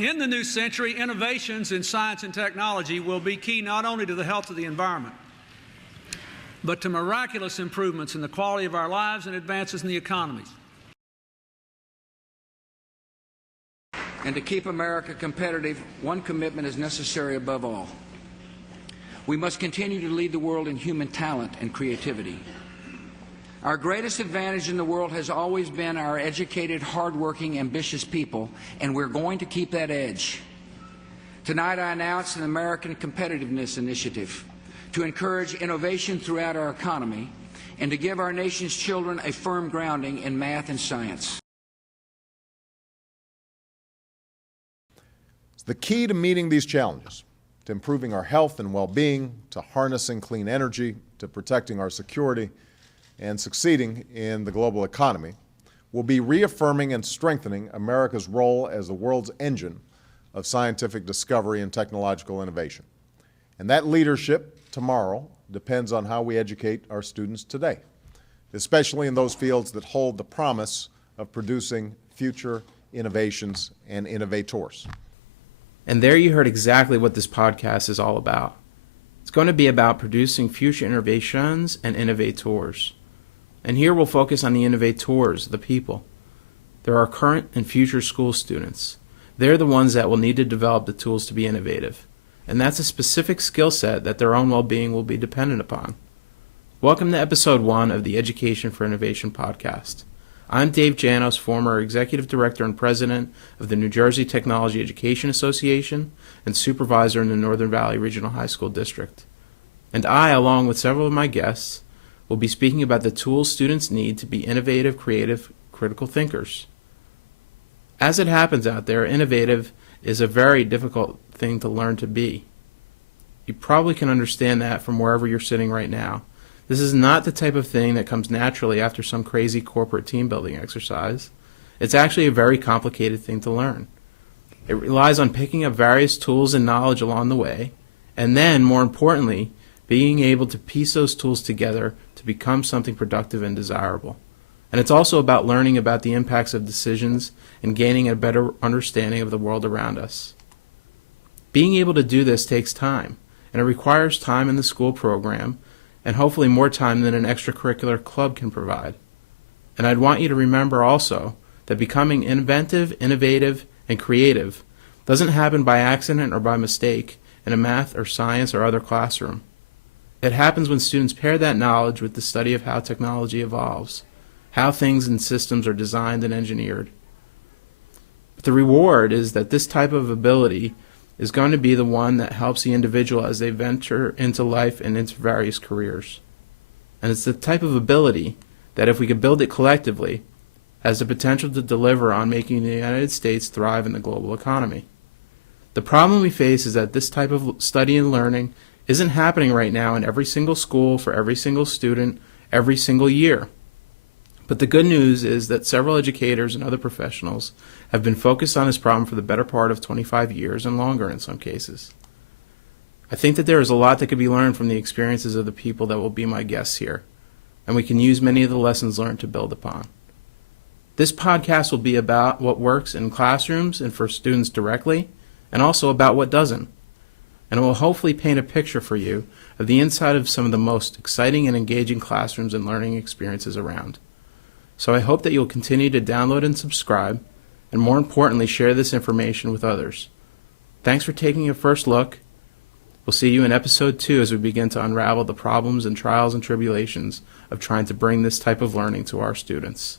In the new century, innovations in science and technology will be key not only to the health of the environment, but to miraculous improvements in the quality of our lives and advances in the economies. And to keep America competitive, one commitment is necessary above all. We must continue to lead the world in human talent and creativity. Our greatest advantage in the world has always been our educated, hardworking, ambitious people, and we're going to keep that edge. Tonight I announce an American Competitiveness Initiative to encourage innovation throughout our economy and to give our nation's children a firm grounding in math and science. The key to meeting these challenges, to improving our health and well-being, to harnessing clean energy, to protecting our security, and succeeding in the global economy, will be reaffirming and strengthening America's role as the world's engine of scientific discovery and technological innovation. And that leadership tomorrow depends on how we educate our students today, especially in those fields that hold the promise of producing future innovations and innovators. And there you heard exactly what this podcast is all about. It's going to be about producing future innovations and innovators. And here we'll focus on the innovators, the people. They're our current and future school students. They're the ones that will need to develop the tools to be innovative. And that's a specific skill set that their own well-being will be dependent upon. Welcome to Episode 1 of the Education for Innovation podcast. I'm Dave Janos, former Executive Director and President of the New Jersey Technology Education Association and Supervisor in the Northern Valley Regional High School District. And I, along with several of my guests, will be speaking about the tools students need to be innovative, creative, critical thinkers. As it happens out there, innovative is a very difficult thing to learn to be. You probably can understand that from wherever you're sitting right now. This is not the type of thing that comes naturally after some crazy corporate team building exercise. It's actually a very complicated thing to learn. It relies on picking up various tools and knowledge along the way, and then, more importantly, being able to piece those tools together to become something productive and desirable. And it's also about learning about the impacts of decisions and gaining a better understanding of the world around us. Being able to do this takes time, and it requires time in the school program, and hopefully more time than an extracurricular club can provide. And I'd want you to remember also that becoming inventive, innovative, and creative doesn't happen by accident or by mistake in a math or science or other classroom. It happens when students pair that knowledge with the study of how technology evolves, how things and systems are designed and engineered. But the reward is that this type of ability is going to be the one that helps the individual as they venture into life and into various careers. And it's the type of ability that, if we could build it collectively, has the potential to deliver on making the United States thrive in the global economy. The problem we face is that this type of study and learning isn't happening right now in every single school for every single student every single year. But the good news is that several educators and other professionals have been focused on this problem for the better part of 25 years and longer in some cases. I think that there is a lot that could be learned from the experiences of the people that will be my guests here, and we can use many of the lessons learned to build upon. This podcast will be about what works in classrooms and for students directly, and also about what doesn't. And it will hopefully paint a picture for you of the inside of some of the most exciting and engaging classrooms and learning experiences around. So I hope that you'll continue to download and subscribe, and more importantly, share this information with others. Thanks for taking a first look. We'll see you in Episode 2 as we begin to unravel the problems and trials and tribulations of trying to bring this type of learning to our students.